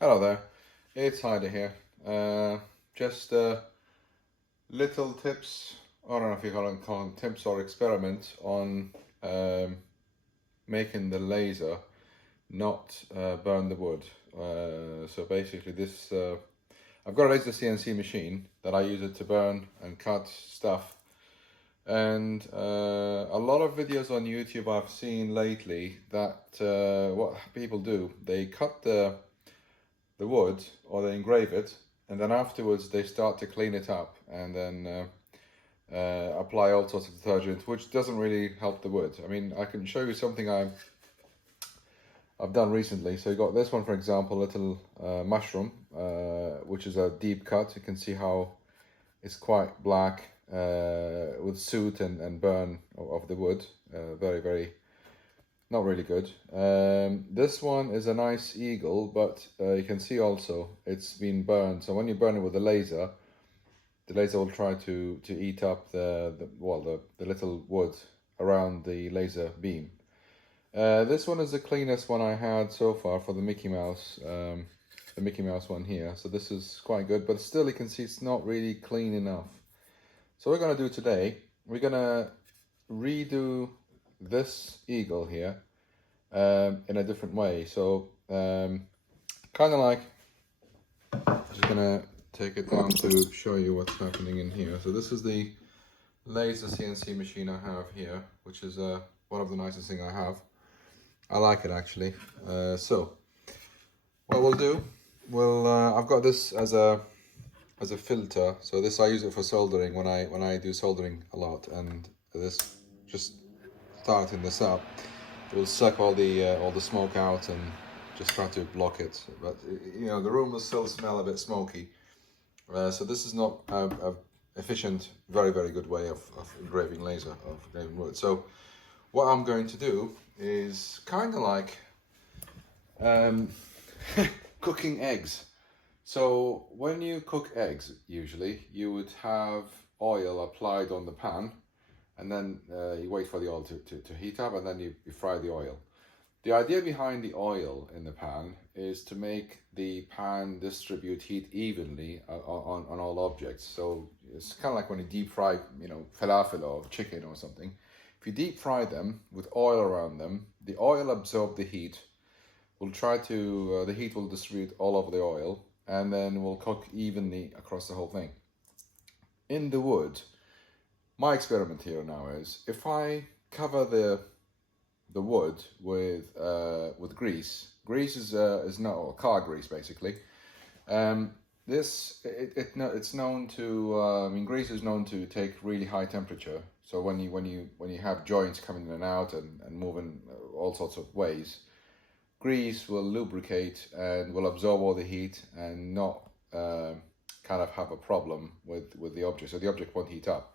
Hello there, it's Heider here. Just little tips, I don't know if you call them tips or experiments on making the laser not burn the wood. So basically this, I've got a laser CNC machine that I use it to burn and cut stuff. And a lot of videos on YouTube I've seen lately that what people do, they cut the wood or they engrave it, and then afterwards they start to clean it up and then apply all sorts of detergent, which doesn't really help the wood. I mean, I can show you something I've done recently. So you got this one, for example, little mushroom, which is a deep cut. You can see how it's quite black with soot and burn of the wood. Very, very not really good. This one is a nice eagle, but you can see also it's been burned. So when you burn it with the laser will try to eat up the little wood around the laser beam. This one is the cleanest one I had so far for the Mickey Mouse one here. So this is quite good, but still you can see it's not really clean enough. So what we're gonna do today, we're gonna redo this eagle here in a different way. So kind of like, I'm just gonna take it down to show you what's happening in here. So this is the laser CNC machine I have here, which is one of the nicest thing I have. I like it actually. So what we'll do, I've got this as a filter. So this, I use it for soldering when I do soldering a lot, and this, just starting this up, it will suck all the smoke out and just try to block it. But you know, the room will still smell a bit smoky. So this is not a efficient, very, very good way of engraving laser, of engraving wood. So what I'm going to do is kind of like cooking eggs. So when you cook eggs, usually you would have oil applied on the pan, and then you wait for the oil to heat up, and then you fry the oil. The idea behind the oil in the pan is to make the pan distribute heat evenly on all objects. So it's kind of like when you deep fry, you know, falafel or chicken or something. If you deep fry them with oil around them, the oil absorbs the heat, will try to, the heat will distribute all over the oil, and then will cook evenly across the whole thing. In the wood, my experiment here now is, if I cover the wood with grease. Grease is not car grease basically. It's known to. I mean, grease is known to take really high temperature. So when you have joints coming in and out and moving all sorts of ways, grease will lubricate and will absorb all the heat and not kind of have a problem with the object. So the object won't heat up.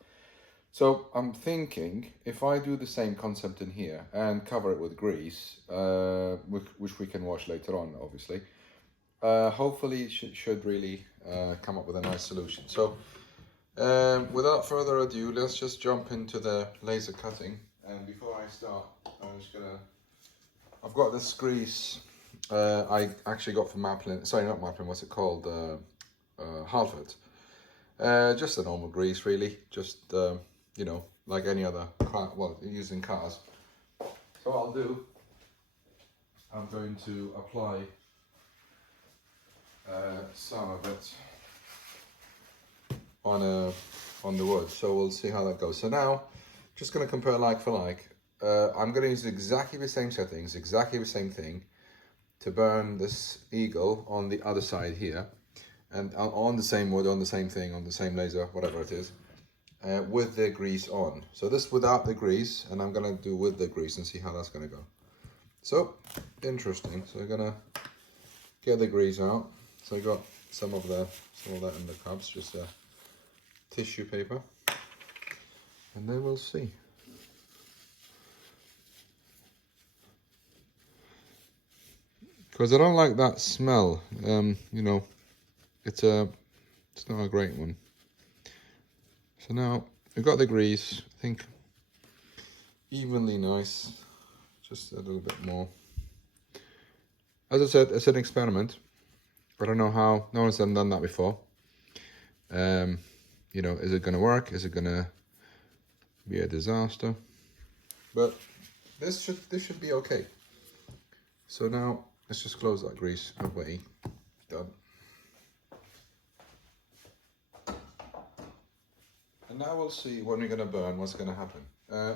So I'm thinking, if I do the same concept in here and cover it with grease, which we can wash later on, obviously, hopefully it should really come up with a nice solution. So without further ado, let's just jump into the laser cutting. And before I start, I've got this grease I actually got from Maplin, sorry, not Maplin, what's it called? Halford. Just a normal grease, really, just you know, like any other car, well, used in cars. So what I'll do, I'm going to apply some of it on the wood. So we'll see how that goes. So now, just going to compare like for like. I'm going to use exactly the same settings, exactly the same thing, to burn this eagle on the other side here, and on the same wood, on the same thing, on the same laser, whatever it is. With the grease on. So this without the grease, and I'm gonna do with the grease and see how that's gonna go. So interesting. So we're gonna get the grease out. So I got some of that in the cups, just tissue paper, and then we'll see. Because I don't like that smell. You know, it's not a great one. So now we've got the grease, I think evenly nice, just a little bit more. As I said, it's an experiment. I don't know how. No one's done that before. You know, is it going to work? Is it going to be a disaster? But this should be okay. So now let's just close that grease away. Done. And now we'll see when we're going to burn what's going to happen.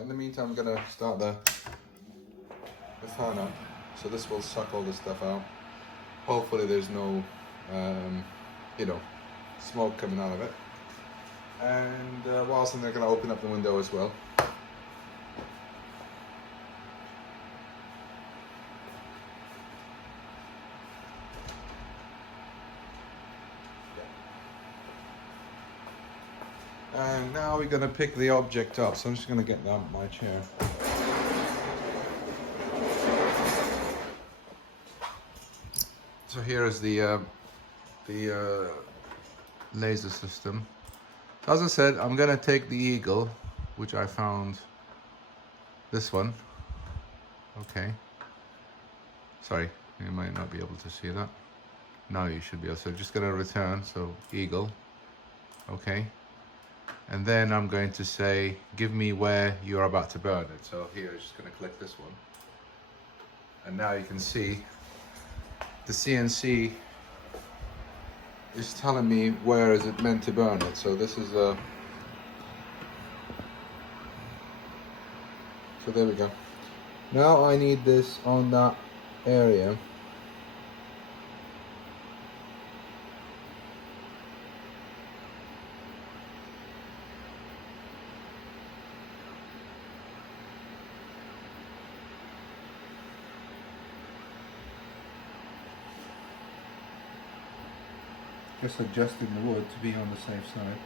In the meantime, I'm going to start the fan up. So this will suck all this stuff out. Hopefully there's no, you know, smoke coming out of it. And whilst I'm going to open up the window as well. And now we're going to pick the object up. So I'm just going to get down my chair. So here is the laser system. As I said, I'm going to take the eagle, which I found, this one. Okay. Sorry, you might not be able to see that. Now you should be able to. So just going to return, so eagle. Okay. And then I'm going to say, give me where you're about to burn it. So here, I'm just going to click this one. And now you can see the CNC is telling me where is it meant to burn it. So this is so there we go. Now I need this on that area. Just adjusting the wood to be on the safe side.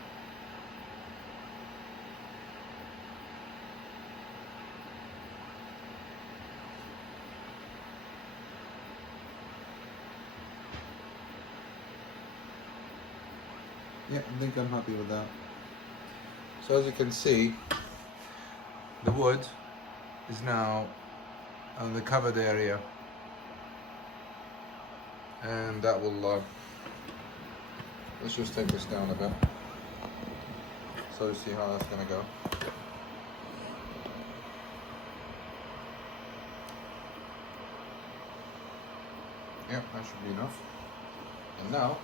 Yeah, I think I'm happy with that. So as you can see, the wood is now on the covered area, and that will let's just take this down a bit so you see how that's going to go. Yeah, that should be enough. And now,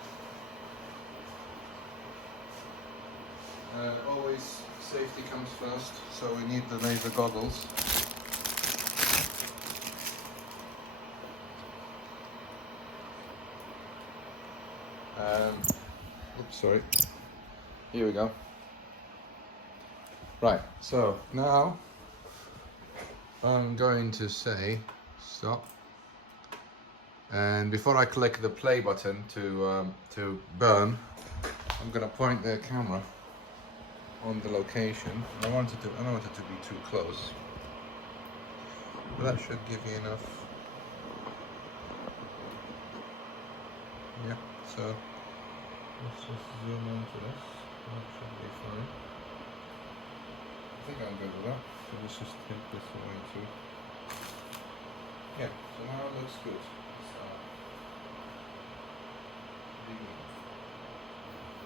always safety comes first, so we need the laser goggles. Oops, sorry. Here we go. Right, so now I'm going to say stop. And before I click the play button to burn, I'm going to point the camera on the location. I don't want it to be too close, but that should give you enough. Yeah, so let's just zoom into this. That should be fine. I think I'm good with that. So let's just take this away too. Yeah, so now it looks good.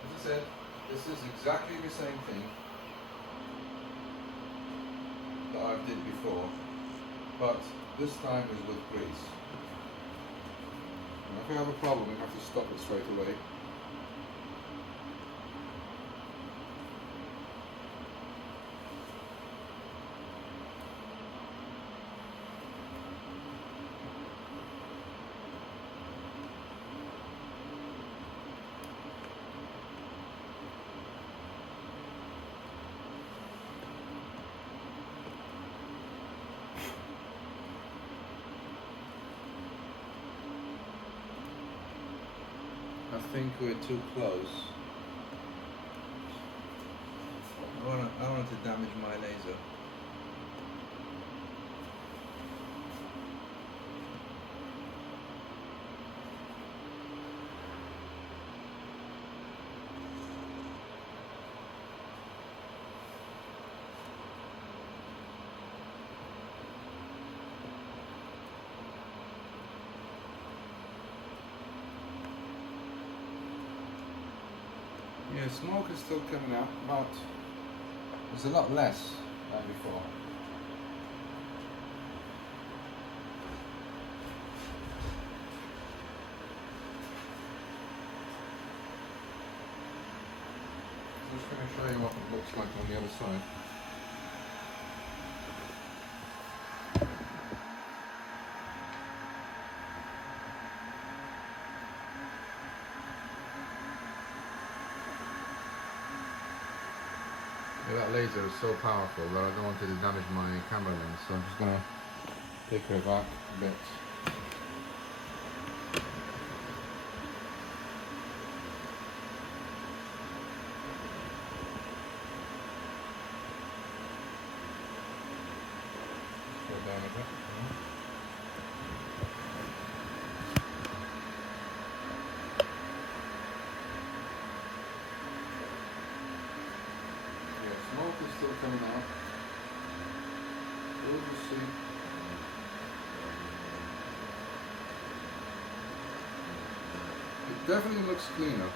As I said, this is exactly the same thing that I did before, but this time is with grease. And if we have a problem, we have to stop it straight away. I think we're too close. I don't want to damage my laser. Yeah, smoke is still coming out, but it's a lot less than before. I'm just going to show you what it looks like on the other side. Yeah, that laser is so powerful that I don't want it to damage my camera lens, so I'm just going to pick her back a bit. Go down a bit. Smoke is still coming out. We'll just see. It definitely looks cleaner.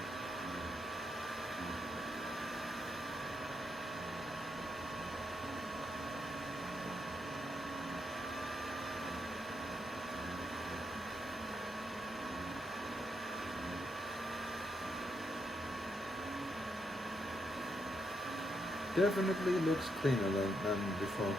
Definitely looks cleaner than before.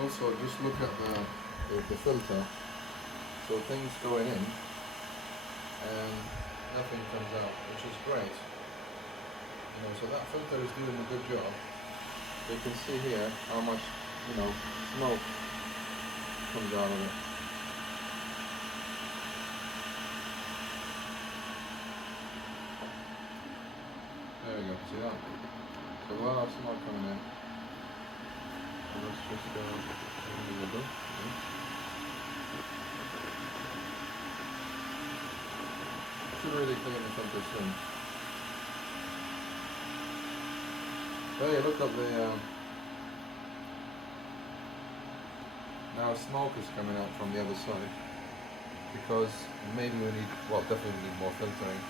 Also, just look at the filter. So things going in and nothing comes out, which is great. You know, so that filter is doing a good job. You can see here how much, you know, smoke comes out of it. There we go, see that? So a lot of smoke coming in. And let's just go in the middle. Should really clean the filter soon. Hey, look up the now smoke is coming out from the other side because maybe we need, well, definitely we need more filtering.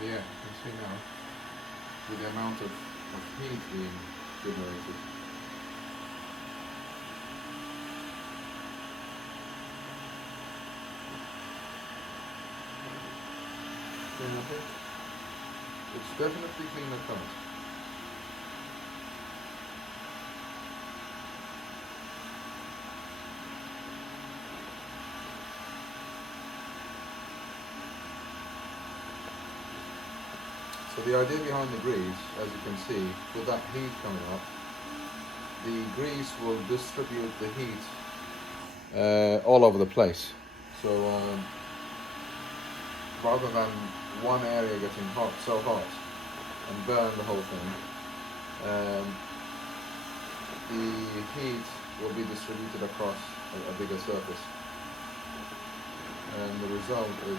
Yeah, you can see now with the amount of heat being generated. It's definitely cleaner cut. So the idea behind the grease, as you can see, with that heat coming up, the grease will distribute the heat all over the place. So rather than one area getting hot, so hot, and burn the whole thing, the heat will be distributed across a bigger surface. And the result is,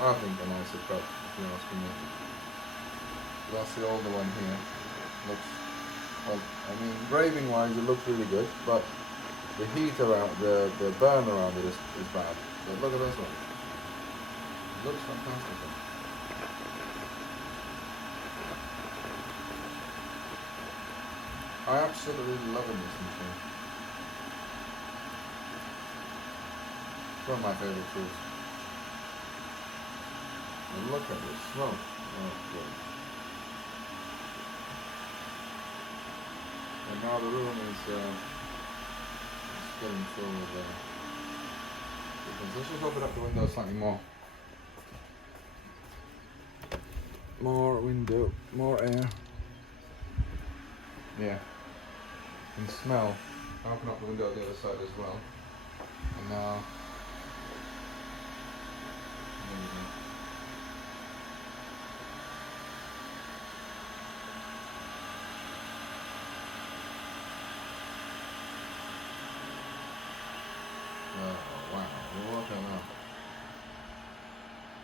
I think, a nicer cut, if you're asking me. That's the older one here. Looks, well, I mean, engraving wise it looks really good, but the heat around, the burn around it is bad. But look at this one. It looks fantastic. I absolutely love this machine. It's one of my favorite tools. And look at this smoke. Oh, good. And now the room is getting full of let's just open up the window slightly more. More window, more air. Yeah. And smell. I'll open up the window on the other side as well. And now, there we go. Oh, wow, look at that.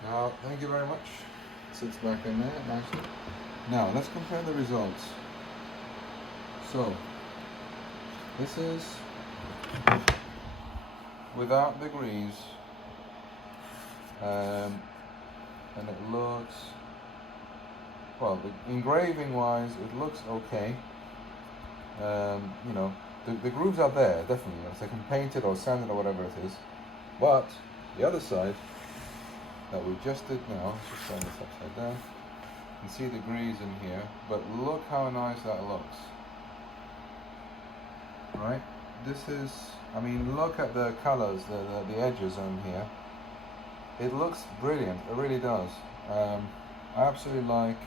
Now, thank you very much. Sits back in there nicely. Now, let's compare the results. So, this is without the grease, and it looks, well, engraving wise, it looks okay. You know, the grooves are there, definitely. If they can paint it or sand it or whatever it is. But the other side that we just did now, let's just turn this upside down. You can see the grease in here, but look how nice that looks. Right? This is, I mean, look at the colors, the edges on here. It looks brilliant, it really does. I absolutely like.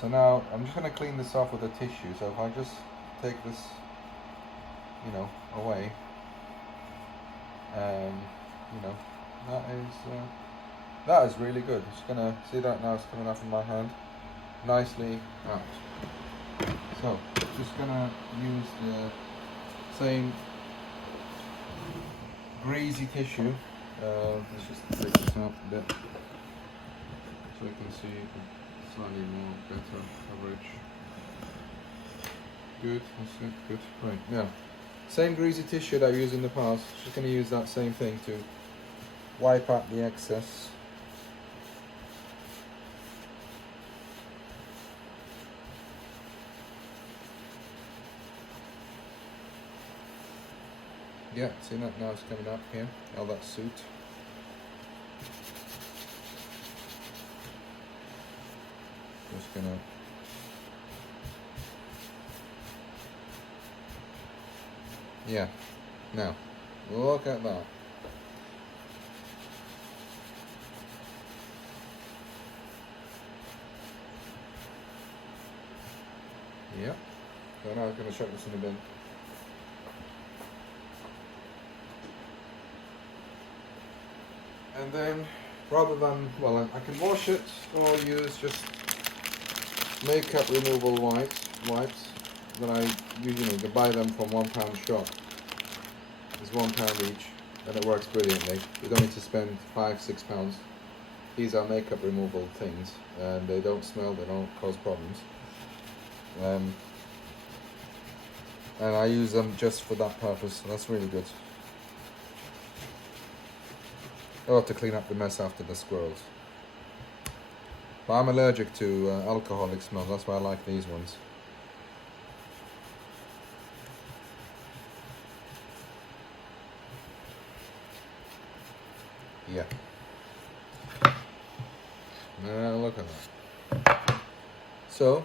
So now I'm just going to clean this off with a tissue. So if I just take this, you know, away, you know, that is really good. Just gonna see that now it's coming off in my hand, nicely out. So just gonna use the same greasy tissue. Let's just take this out a bit so you can see slightly more better coverage. Good, that's it, good. Right, now, same greasy tissue that I used in the past, just going to use that same thing to wipe out the excess. Yeah, see that now it's coming up here, all that soot. Just gonna yeah, now look at that. Yep. So now I'm going to chuck this in the bin. And then, rather than, well, I can wash it or use just makeup removal wipes that I usually buy them from £1 shop. It's £1 each, and it works brilliantly. You don't need to spend £5-6. These are makeup removal things, and they don't smell, they don't cause problems. And I use them just for that purpose, so that's really good. Or to clean up the mess after the squirrels. But I'm allergic to alcoholic smells, that's why I like these ones. Yeah. Now look at that. So,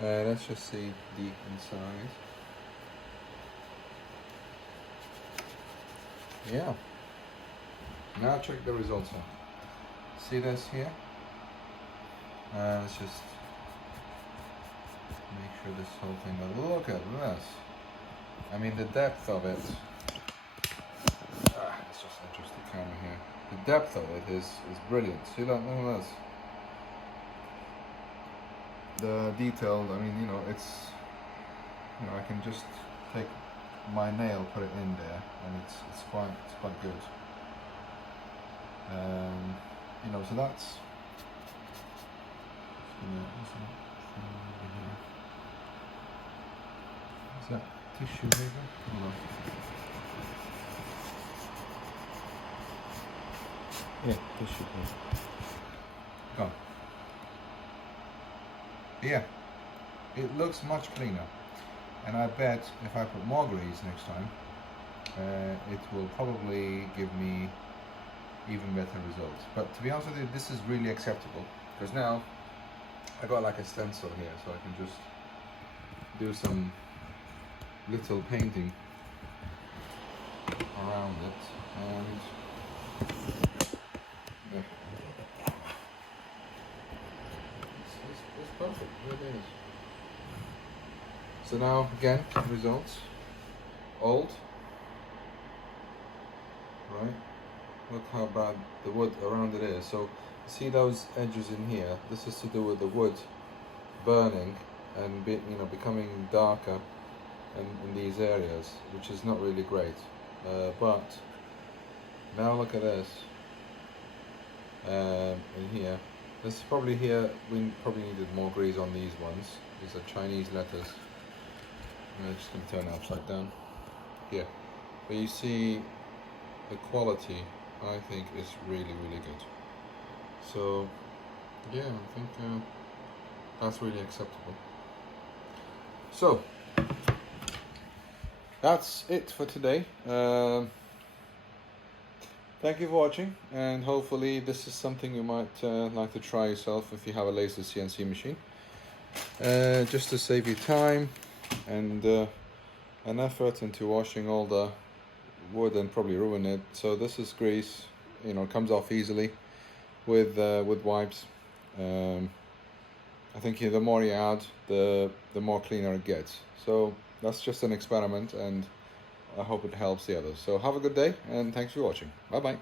let's just see the inside. Yeah. Now check the results out. See this here? Let's just make sure this whole thing, but look at this. I mean the depth of it. Let's just adjust the camera here. The depth of it is brilliant. See that? Look at this. The detail, I mean, it's, I can just take my nail, put it in there, and it's quite good. So that's. Is that tissue paper? Hold on. Yeah, tissue paper. Go. Yeah, it looks much cleaner, and I bet if I put more grease next time, it will probably give me even better results. But to be honest with you, this is really acceptable, because now I got like a stencil here, so I can just do some little painting around it, and yeah, it's perfect. It really is. So now again, results. Old, right? Look how bad the wood around it is. So see those edges in here? This is to do with the wood burning and becoming darker in these areas, which is not really great. But now look at this in here. This probably here we probably needed more grease on these ones. These are Chinese letters. I'm just going to turn it upside down. Here, but you see the quality, I think, is really good. So yeah, I think that's really acceptable. So that's it for today. Thank you for watching, and hopefully this is something you might like to try yourself if you have a laser CNC machine. Just to save you time and an effort into washing all the wood and probably ruin it. So this is grease, comes off easily with wipes. I think the more you add, the more cleaner it gets. So that's just an experiment, and I hope it helps the others. So have a good day, and thanks for watching. Bye bye.